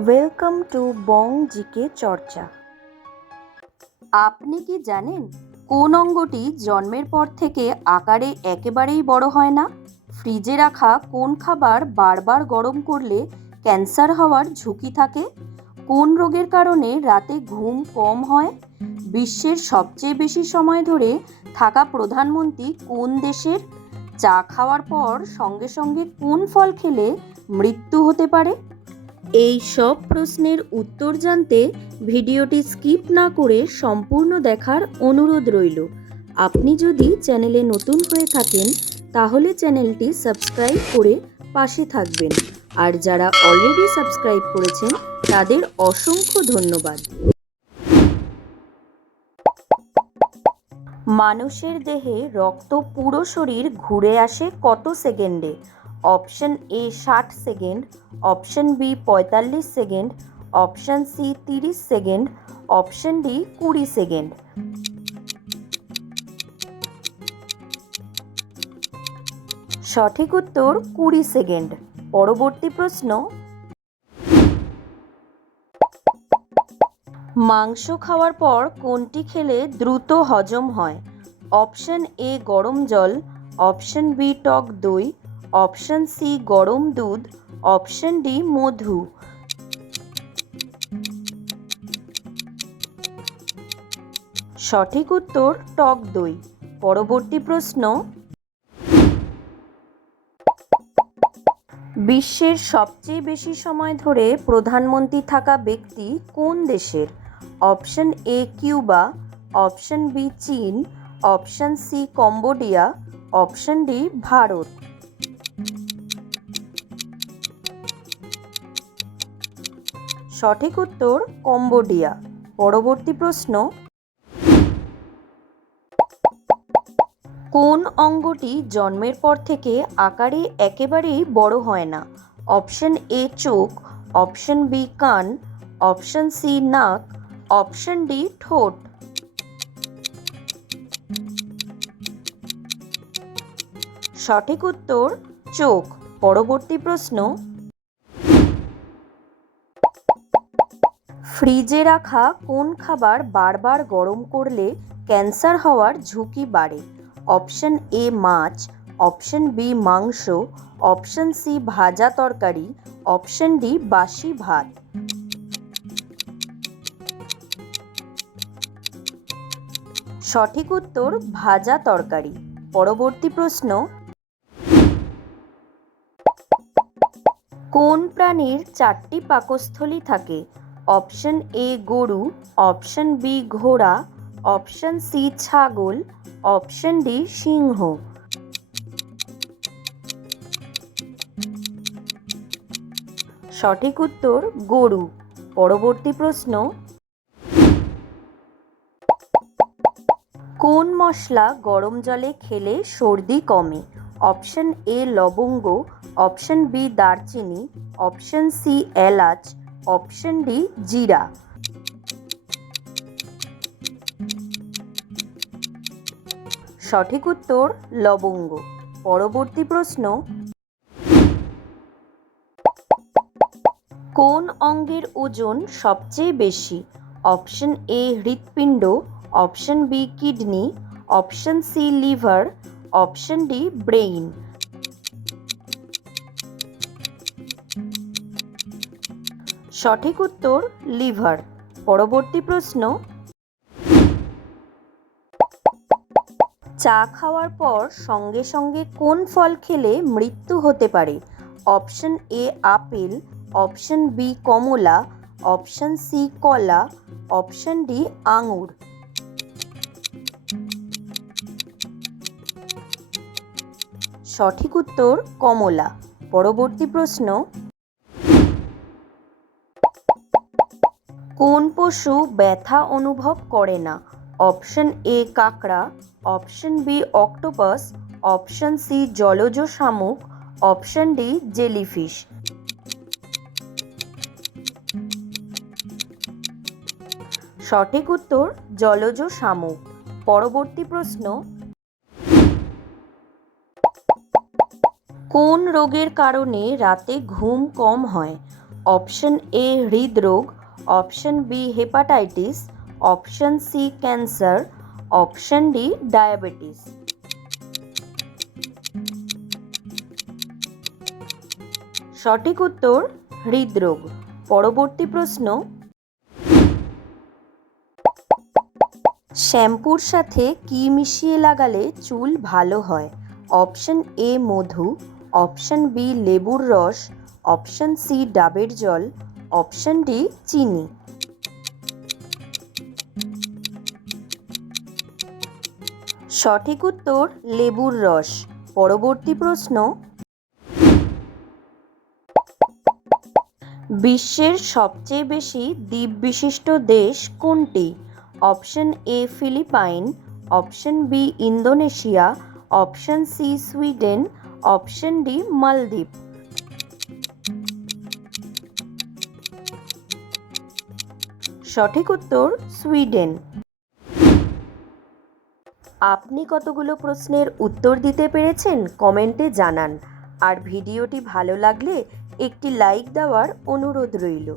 Welcome to Bong GK চর্চা। আপনি কি জানেন কোন অঙ্গটি জন্মের পর থেকে আকারে একেবারেই বড় হয় না? ফ্রিজে রাখা কোন খাবার বারবার গরম করলে ক্যান্সার হওয়ার ঝুঁকি থাকে? কোন রোগের কারণে রাতে ঘুম কম হয়? বিশ্বের সবচেয়ে বেশি সময় ধরে থাকা প্রধানমন্ত্রী কোন দেশের? চা খাওয়ার পর সঙ্গে সঙ্গে কোন ফল খেলে মৃত্যু হতে পারে? এই সব প্রশ্নের উত্তর জানতে ভিডিওটি স্কিপ না করে সম্পূর্ণ দেখার অনুরোধ রইল। আপনি যদি চ্যানেলে নতুন হয়ে থাকেন তাহলে চ্যানেলটি সাবস্ক্রাইব করে পাশে থাকবেন, আর যারা অলরেডি সাবস্ক্রাইব করেছেন তাদের অসংখ্য ধন্যবাদ। মানুষের দেহে রক্ত পুরো শরীর ঘুরে আসে কত সেকেন্ডে? Option a 60 second, option b 45 second, option c 30 second, option d 20 second. সঠিক উত্তর 20 সেকেন্ড। পরবর্তী প্রশ্ন, মাংস খাওয়ার পর কোনটি খেলে দ্রুত হজম হয়? অপশন এ গরম জল, অপশন বি টক দই, অপশন সি গরম দুধ, অপশন ডি মধু। সঠিক উত্তর টক দই। পরবর্তী প্রশ্ন, বিশ্বের সবচেয়ে বেশি সময় ধরে প্রধানমন্ত্রী থাকা ব্যক্তি কোন দেশের? Option A Cuba, option B চীন, option C Cambodia, option D Bharat. সঠিক উত্তর কম্বোডিয়া। পরবর্তী প্রশ্ন, কোন অঙ্গটি জন্মের পর থেকে আকারে একেবারেই বড় হয় না? অপশন এ চোখ, অপশন বি কান, অপশন সি নাক, অপশন ডি ঠোঁট। সঠিক উত্তর চোখ। পরবর্তী প্রশ্ন, ফ্রিজে রাখা কোন খাবার বারবার গরম করলে ক্যান্সার হওয়ার ঝুঁকি বাড়ে? অপশন এ মাছ, অপশন বি মাংস, অপশন সি ভাজা তরকারি, অপশন ডি বাসি ভাত। সঠিক উত্তর ভাজা তরকারি। পরবর্তী প্রশ্ন, কোন প্রাণীর 4টি পাকস্থলী থাকে? অপশন এ গরু, অপশন বি ঘোড়া, অপশন সি ছাগল, অপশন ডি সিংহ। সঠিক উত্তর গরু। পরবর্তী প্রশ্ন, কোন মশলা গরম জলে খেলে সর্দি কমে? অপশন এ লবঙ্গ, অপশন বি দারচিনি, অপশন সি এলাচ, অপশন ডি জিরা। সঠিক উত্তর লবঙ্গ। পরবর্তী প্রশ্ন, কোন অঙ্গের ওজন সবচেয়ে বেশি? অপশন এ হৃৎপিণ্ড, option b kidney, option c liver, option d brain. সঠিক উত্তর লিভার। পরবর্তী প্রশ্ন, চা খাওয়ার পর সঙ্গে সঙ্গে কোন ফল খেলে মৃত্যু হতে পারে? Option a apple, option b কমলা, অপশন সি কলা, অপশন ডি আঙুর। সঠিক উত্তর কমলা। পরবর্তী প্রশ্ন, কোন পশু ব্যথা অনুভব করে না? অপশন এ কাকড়া, option b octopus, option c জলজ শামুক, অপশন ডি জেলিফিশ। সঠিক উত্তর জলজ শামুক। পরবর্তী প্রশ্ন, কোন রোগের কারণে রাতে ঘুম কম হয়? অপশন এ হৃদরোগ, option b hepatitis, option c cancer, option d diabetes. সঠিক উত্তর হৃদরোগ। পরবর্তী প্রশ্ন, শ্যাম্পুর সাথে কি মিশিয়ে লাগালে চুল ভালো হয়? অপশন এ মধু, অপশন বি লেবুর রস, অপশন সি ডাবের জল, অপশন ডি চিনি। সঠিক উত্তর লেবুর রস। পরবর্তী প্রশ্ন, বিশ্বের সবচেয়ে বেশি দ্বীপ বিশিষ্ট দেশ কোনটি? Option a Philippine, option b Indonesia, option c Sweden, option d মালদ্বীপ। সঠিক উত্তর সুইডেন। আপনি কতগুলো প্রশ্নের উত্তর দিতে পেরেছেন কমেন্টে জানান। আর ভিডিওটি ভালো লাগলে একটি লাইক দেওয়ার অনুরোধ রইল।